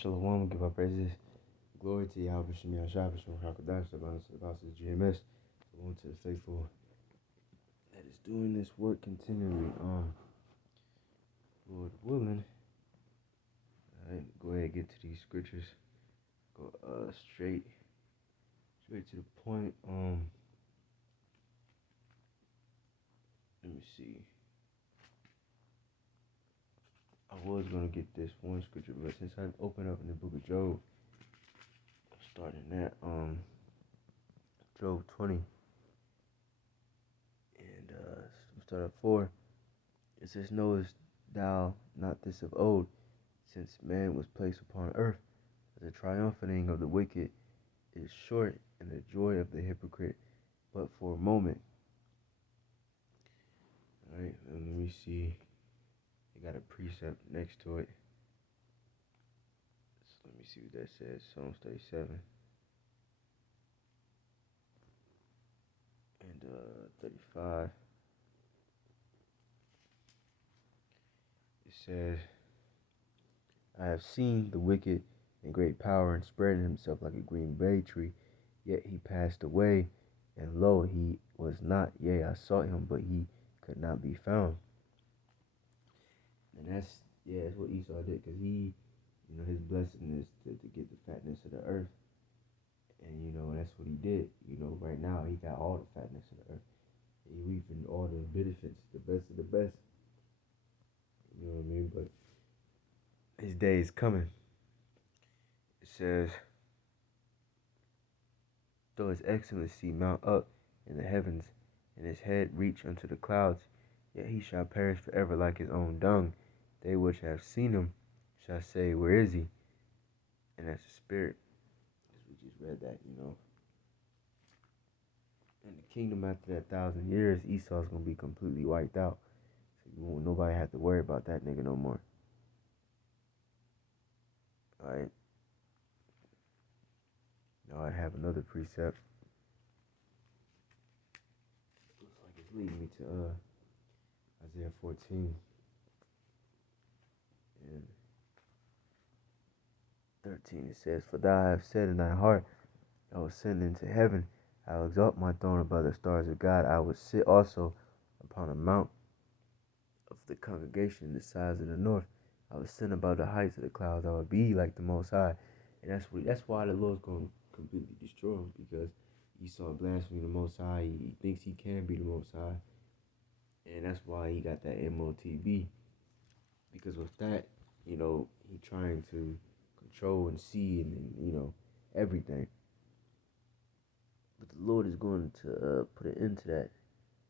Shalom, give our praises. Glory to Yahweh Shem Yahshua Shem Hakadash, the boss of GMS. Shalom to the faithful that is doing this work continually. Lord willing. Alright, go ahead and get to these scriptures. Go straight to the point. Let me see. I was gonna get this one scripture, but since I opened up in the book of Job, I'm starting at Job 20. And we start at 4. It says, knowest thou not this of old, since man was placed upon earth, that the triumphing of the wicked is short, and the joy of the hypocrite but for a moment. Alright, let me see. They got a precept next to it. So let me see what that says. Psalms 37 and 35. It says, I have seen the wicked in great power and spreading himself like a green bay tree, yet he passed away, and lo, he was not. Yea, I sought him, but he could not be found. And that's what Esau did, because he, his blessing is to get the fatness of the earth. And, that's what he did. Right now, he got all the fatness of the earth. He reaping all the benefits, the best of the best. You know what I mean? But his day is coming. It says, though his excellency mount up in the heavens, and his head reach unto the clouds, yet he shall perish forever like his own dung. They which have seen him shall say, where is he? And that's the spirit. As we just read that, In the kingdom after that 1,000 years, Esau's going to be completely wiped out. So you won't nobody have to worry about that nigga no more. Alright. Now I have another precept. Looks like it's leading me to Isaiah 14 and 13. It says, for thou hast said in thy heart, I will ascend into heaven. I will exalt my throne above the stars of God. I will sit also upon a mount of the congregation in the sides of the north. I will ascend above the heights of the clouds. I will be like the Most High. And that's why the Lord's going to completely destroy him, because Esau blasphemy the Most High. He thinks he can be the Most High. And that's why he got that MOTB. Because with that, he trying to control and see and everything. But the Lord is going to put an end to that.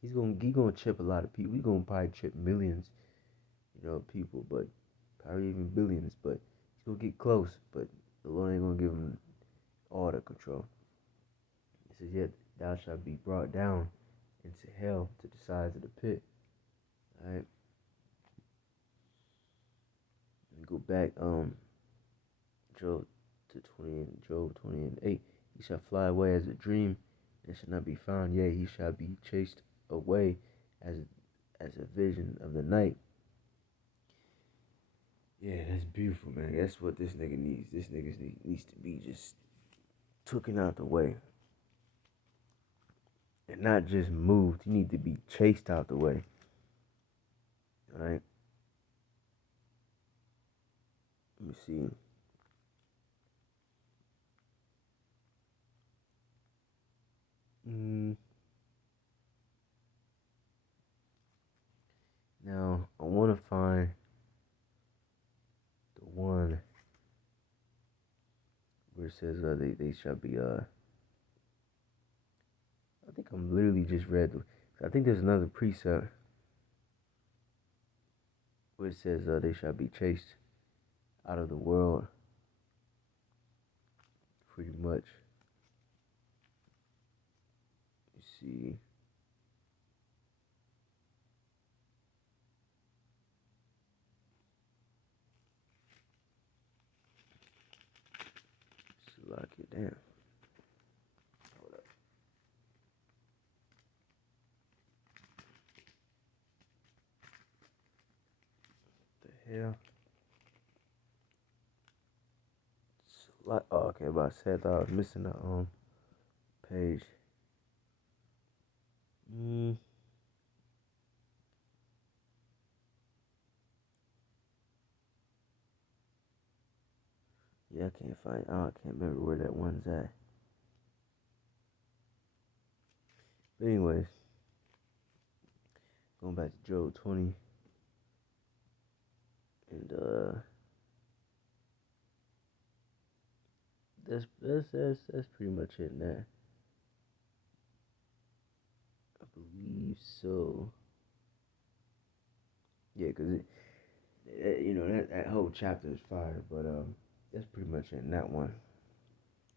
He's gonna chip a lot of people. He's gonna probably chip millions, of people, but probably even billions. But he's gonna get close. But the Lord ain't gonna give him all the control. It says, yet thou shalt be brought down into hell, to the sides of the pit. All right. Let me go back. Job 20 and 8. He shall fly away as a dream, and shall not be found. Yea, he shall be chased away as a vision of the night. Yeah, that's beautiful, man. That's what this nigga needs. This nigga needs to be just taken out the way. And not just moved. He need to be chased out the way. Alright? Let me see. Now, I want to find the one where it says they shall be, I think I'm literally just read. I think there's another precept where it says they shall be chased out of the world. Pretty much. You see. Lock it down. Hold up. What the hell? Like, oh, okay, but I said I was missing the page. Mm, yeah, I can't find. Oh, I can't remember where that one's at. But anyways, going back to Job 20, and that's pretty much it now. I believe so. Yeah, cause that whole chapter is fire, but that's pretty much it in that one.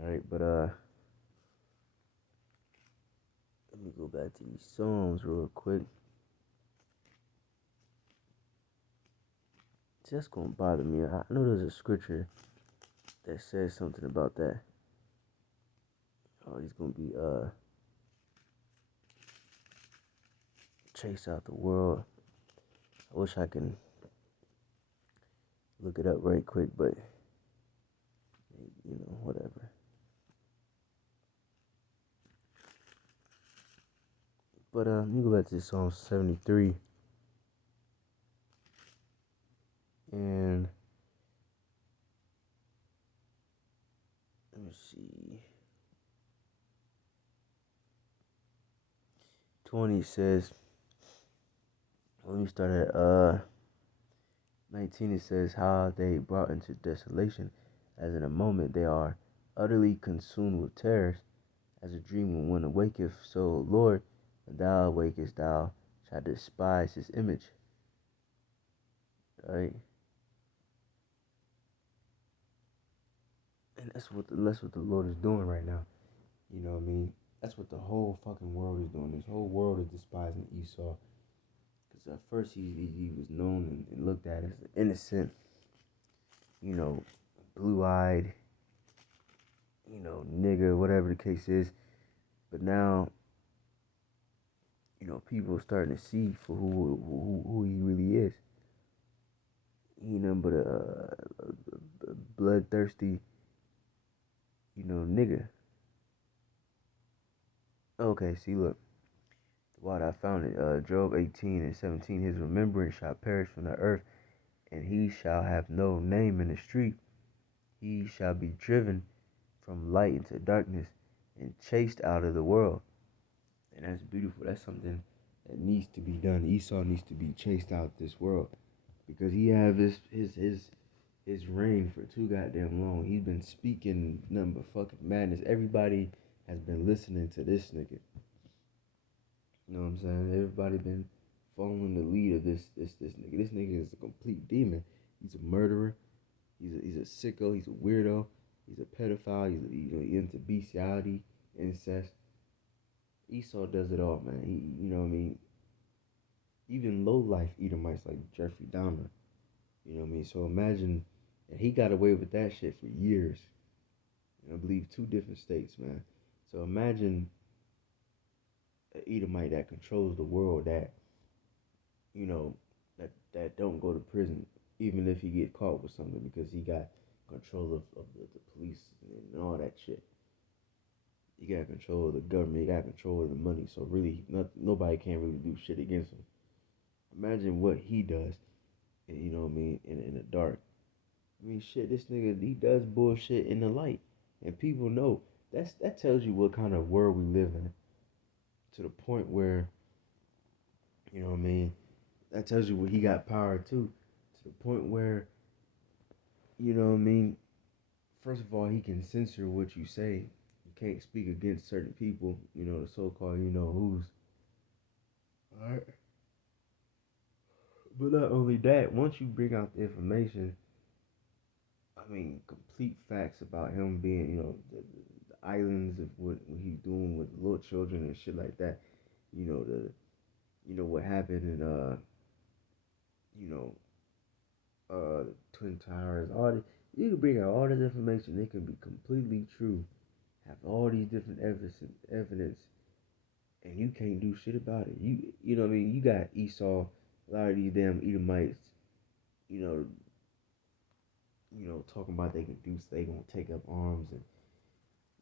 All right, but let me go back to these Psalms real quick. Just gonna bother me. I know there's a scripture that says something about that. Oh, he's gonna be chase out the world. I wish I can look it up right quick, but whatever. But let me go back to Psalm 73, and let me see. 20 says, let me start at 19. It says, how they brought into desolation, as in a moment they are utterly consumed with terrors, as a dream when one awaketh. So, Lord, when thou awakest, thou shalt despise his image. Right? And that's what the Lord is doing right now. You know what I mean? That's what the whole fucking world is doing. This whole world is despising Esau. Because at first he was known and looked at as an innocent, you know, blue-eyed, nigga, whatever the case is. But now, people are starting to see for who he really is. He nothing but a bloodthirsty, nigga. Okay, see, look. What I found it, Job 18 and 17. His remembrance shall perish from the earth, and he shall have no name in the street. He shall be driven from light into darkness and chased out of the world. And that's beautiful. That's something that needs to be done. Esau needs to be chased out this world because he have his reign for too goddamn long. He's been speaking nothing but fucking madness. Everybody has been listening to this nigga. You know what I'm saying? Everybody been following the lead of this nigga. This nigga is a complete demon. He's a murderer. He's a sicko. He's a weirdo. He's a pedophile. He's into bestiality, incest. Esau does it all, man. You know what I mean? Even low life Edomites like Jeffrey Dahmer. You know what I mean? So imagine, and he got away with that shit for years. I believe 2 different states, man. So imagine an Edomite that controls the world, that you know that don't go to prison, even if he get caught with something, because he got control of the police and all that shit. He got control of the government. He got control of the money. So really, nobody can really do shit against him. Imagine what he does, you know what I mean, in the dark. I mean, shit, this nigga, he does bullshit in the light, and people know. That tells you what kind of world we live in. To the point where, you know what I mean, that tells you what he got power too. To the point where, you know what I mean, first of all, he can censor what you say. You can't speak against certain people, the so-called, who's. Alright. But not only that, once you bring out the information, I mean, complete facts about him being, the islands of what he's doing with little children and shit like that. What happened in you know, Twin Towers. All this, you can bring out all this information. It can be completely true. Have all these different evidence, and you can't do shit about it. You know what I mean? You got Esau, a lot of these damn Edomites, you know, talking about they gonna take up arms and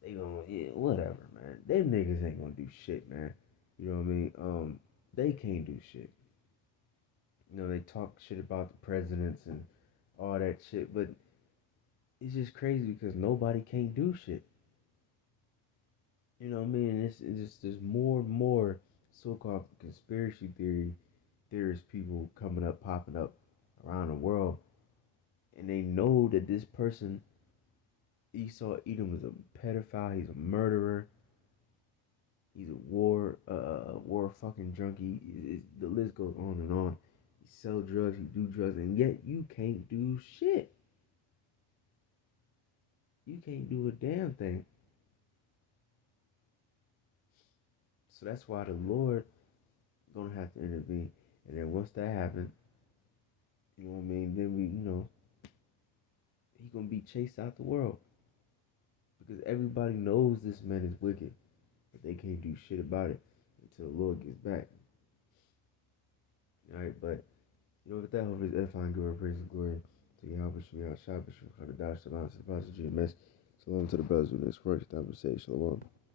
they gonna, yeah, whatever, man. Them niggas ain't gonna do shit, man. You know what I mean? They can't do shit. They talk shit about the presidents and all that shit, but it's just crazy because nobody can't do shit. You know what I mean? And it's just there's more and more so-called conspiracy theorist people coming up, popping up around the world, and they know that this person Esau Edom is a pedophile. He's a murderer. He's a war fucking junkie. The list goes on and on. He sell drugs. He do drugs, and yet you can't do shit. You can't do a damn thing. So that's why the Lord gonna have to intervene. And then once that happens, you know what I mean? Then he gonna be chased out the world because everybody knows this man is wicked, but they can't do shit about it until the Lord gets back. All right, but with that, hope is edifying, glory, praise, and glory to Yahweh, Shemiyah, Shabbat, Shabbat, Shabbat, Shabbat, Shabbat, Shabbat, Shabbat, Shabbat, Shalom to the brothers who in this work. Time to say shalom.